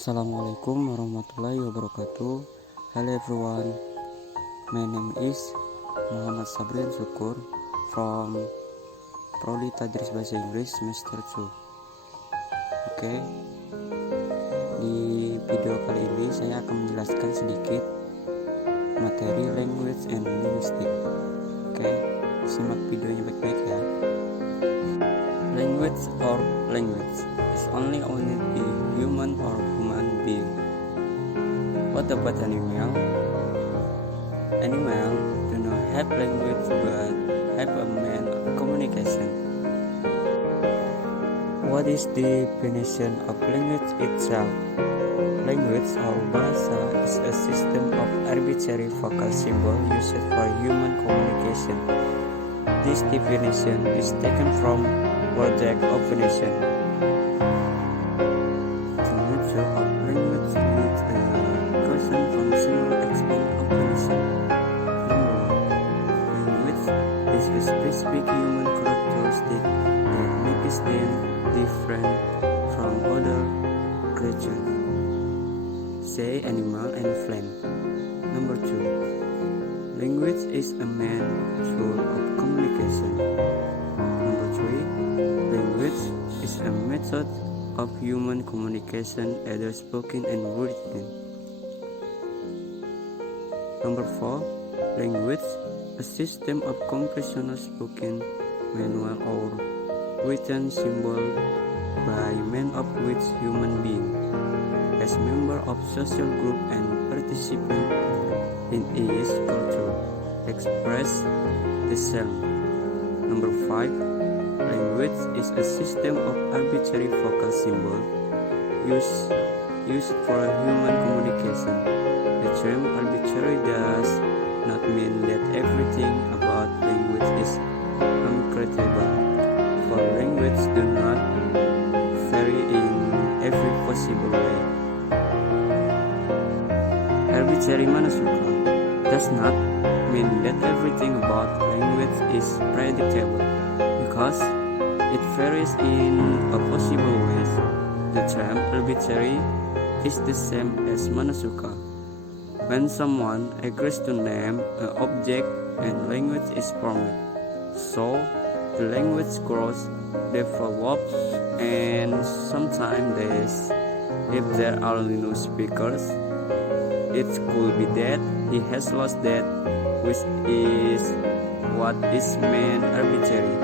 Assalamualaikum warahmatullahi wabarakatuh. Hello everyone, my name is Muhammad Sabrian Syukur from Prodi Tadris Bahasa Inggris semester 2. Oke, di video kali ini saya akan menjelaskan sedikit materi language and linguistic. Oke, simak videonya baik-baik ya. Language or language is only the human or human being. What about animal? Animal do not have language but have a means of communication. What is the definition of language itself? Language or bahasa is a system of arbitrary vocal symbols used for human communication. This definition is taken from Project Definition. The nature of language needs a question from single explain definition. Number 1. Language is a specific human characteristic that makes them different from other creatures, say animal and plant. Number 2. Language is a main tool of communication. Number 3. Language is a method of human communication, either spoken and written. Number 4. Language, a system of conventional spoken, manual or written symbol by means of which human being, as member of social group and participant in its culture, express the self. Number 5. Language is a system of arbitrary vocal symbol used for human communication. The term arbitrary does not mean that everything about language is uncreatable, for language do not vary in every possible way. Arbitrary Manasuka does not mean that everything about language is predictable, because it varies in a possible ways. The term arbitrary is the same as Manasuka. When someone agrees to name an object and language is formed, so the language grows, develops, and sometimes if there are no speakers, it could be that he has lost that which is what is meant arbitrary.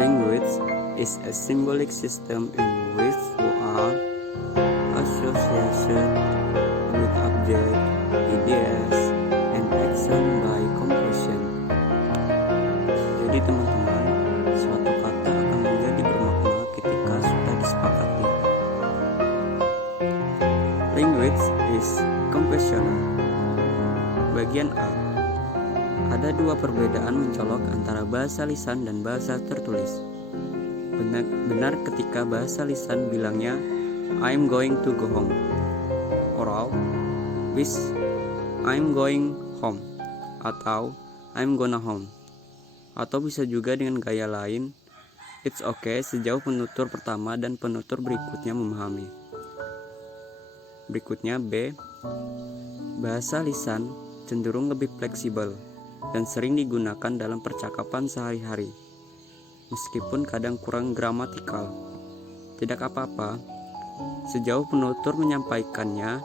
Language is a symbolic system in which we are associated with objects, ideas, and action by compression. Jadi teman-teman, suatu kata akan menjadi bermakna ketika sudah disepakati. Language is compressional. Bagian A. Ada dua perbedaan mencolok antara bahasa lisan dan bahasa tertulis. Benar ketika bahasa lisan bilangnya I'm going to go home. Oral, which I'm going home atau I'm gonna home. Atau bisa juga dengan gaya lain, it's okay sejauh penutur pertama dan penutur berikutnya memahami. Berikutnya B. Bahasa lisan cenderung lebih fleksibel dan sering digunakan dalam percakapan sehari-hari, meskipun kadang kurang gramatikal. Tidak apa-apa, sejauh penutur menyampaikannya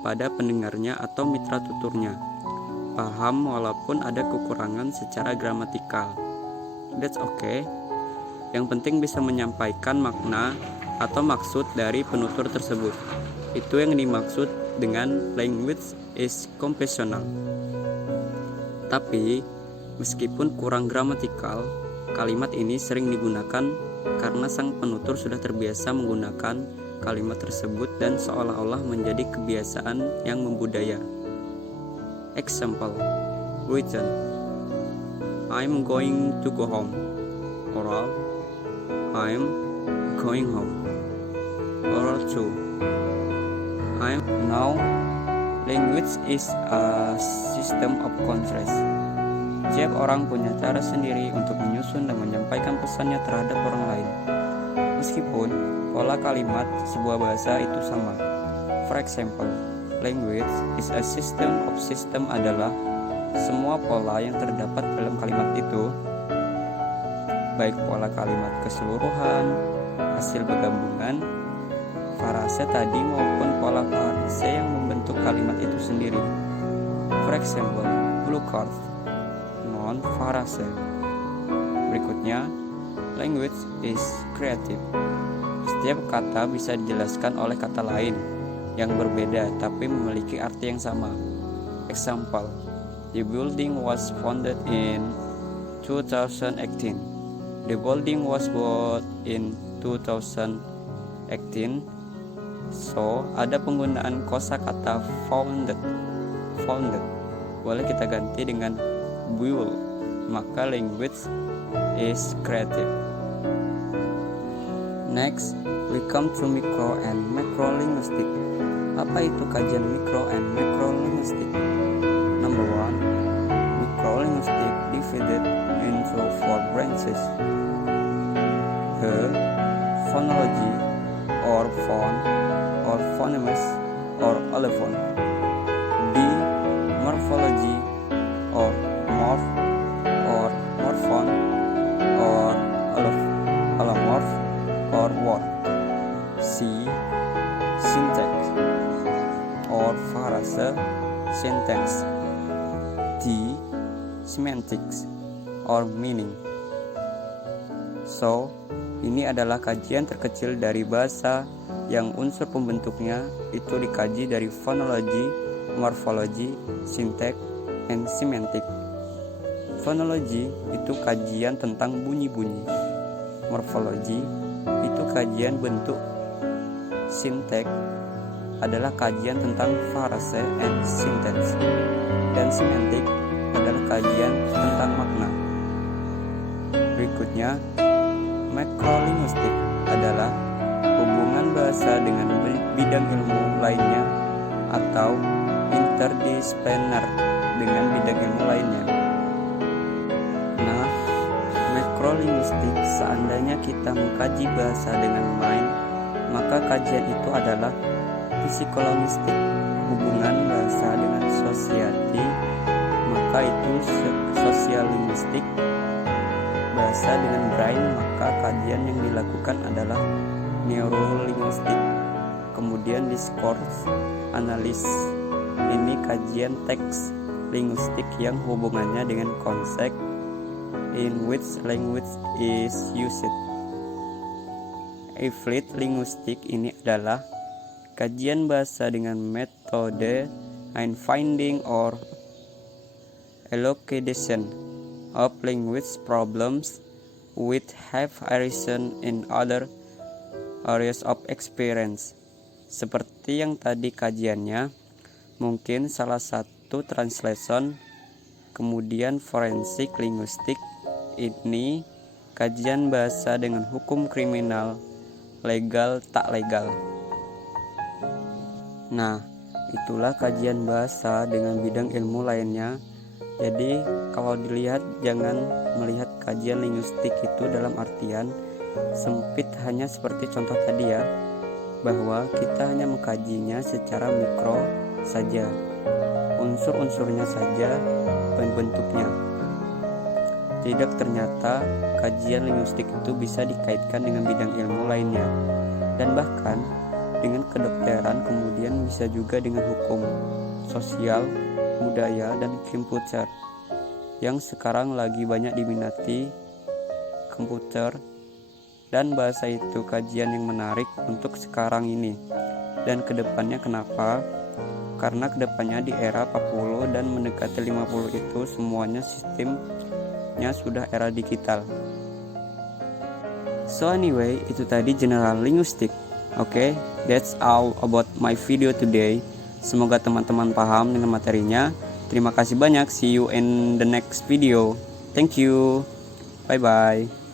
pada pendengarnya atau mitra tuturnya paham walaupun ada kekurangan secara gramatikal. That's okay. Yang penting bisa menyampaikan makna atau maksud dari penutur tersebut. Itu yang dimaksud dengan language is compressional. Tapi, meskipun kurang gramatikal, kalimat ini sering digunakan karena sang penutur sudah terbiasa menggunakan kalimat tersebut dan seolah-olah menjadi kebiasaan yang membudaya. Example, written, I'm going to go home. Oral, I'm going home. Oral 2, I'm now. Language is a system of contrast. Setiap orang punya cara sendiri untuk menyusun dan menyampaikan pesannya terhadap orang lain. Meskipun pola kalimat sebuah bahasa itu sama. For example, language is a system of system adalah semua pola yang terdapat dalam kalimat itu, baik pola kalimat keseluruhan, hasil bergabungan, frase tadi maupun pola frase yang membentuk kalimat itu sendiri. For example, blue card, non frase. Berikutnya, language is creative. Setiap kata bisa dijelaskan oleh kata lain yang berbeda tapi memiliki arti yang sama. Example, the building was founded in 2018. The building was built in 2018. So, ada penggunaan kosakata founded. Boleh kita ganti dengan build. Maka language is creative. Next, we come to micro and macro linguistic. Apa itu kajian mikro and macro linguistic? Number 1, micro linguistic divided into 4 branches. The phonology or phone or phonemes or allophone. B, morphology or morph or morphone or allomorph or word. C, syntax or phrase sentence. D, semantics or meaning. So, ini adalah kajian terkecil dari bahasa yang unsur pembentuknya itu dikaji dari phonology, morphology, syntax, and semantic. Phonology itu kajian tentang bunyi-bunyi. Morphology itu kajian bentuk. Syntax adalah kajian tentang frase and sentence. Dan semantic adalah kajian tentang makna. Berikutnya, macrolinguistik adalah hubungan bahasa dengan bidang ilmu lainnya atau interdisipliner dengan bidang ilmu lainnya. Nah, macrolinguistik seandainya kita mengkaji bahasa dengan mind, maka kajian itu adalah psikologistik, hubungan bahasa dengan society, maka itu sosialinguistik. Bahasa dengan brain, maka kajian yang dilakukan adalah neurolinguistik. Kemudian discourse analysis, ini kajian teks linguistik yang hubungannya dengan konsep in which language is used. Applied linguistik ini adalah kajian bahasa dengan metode finding or elucidation of language problems which have arisen in other areas of experience. Seperti yang tadi kajiannya, mungkin salah satu translation, kemudian forensik linguistik, ini kajian bahasa dengan hukum kriminal, legal tak legal. Nah, itulah kajian bahasa dengan bidang ilmu lainnya. Jadi kalau dilihat, jangan melihat kajian linguistik itu dalam artian sempit hanya seperti contoh tadi ya, bahwa kita hanya mengkajinya secara mikro saja, unsur-unsurnya saja, bentuknya. Tidak, ternyata kajian linguistik itu bisa dikaitkan dengan bidang ilmu lainnya, dan bahkan dengan kedokteran, kemudian bisa juga dengan hukum, sosial, budaya, dan komputer yang sekarang lagi banyak diminati. Komputer dan bahasa itu kajian yang menarik untuk sekarang ini dan kedepannya. Kenapa? Karena kedepannya di era 40 dan mendekati 50 itu semuanya sistemnya sudah era digital. So anyway, itu tadi general linguistik. Okay, that's all about my video today. Semoga teman-teman paham dengan materinya. Terima kasih banyak. See you in the next video. Thank you. Bye bye.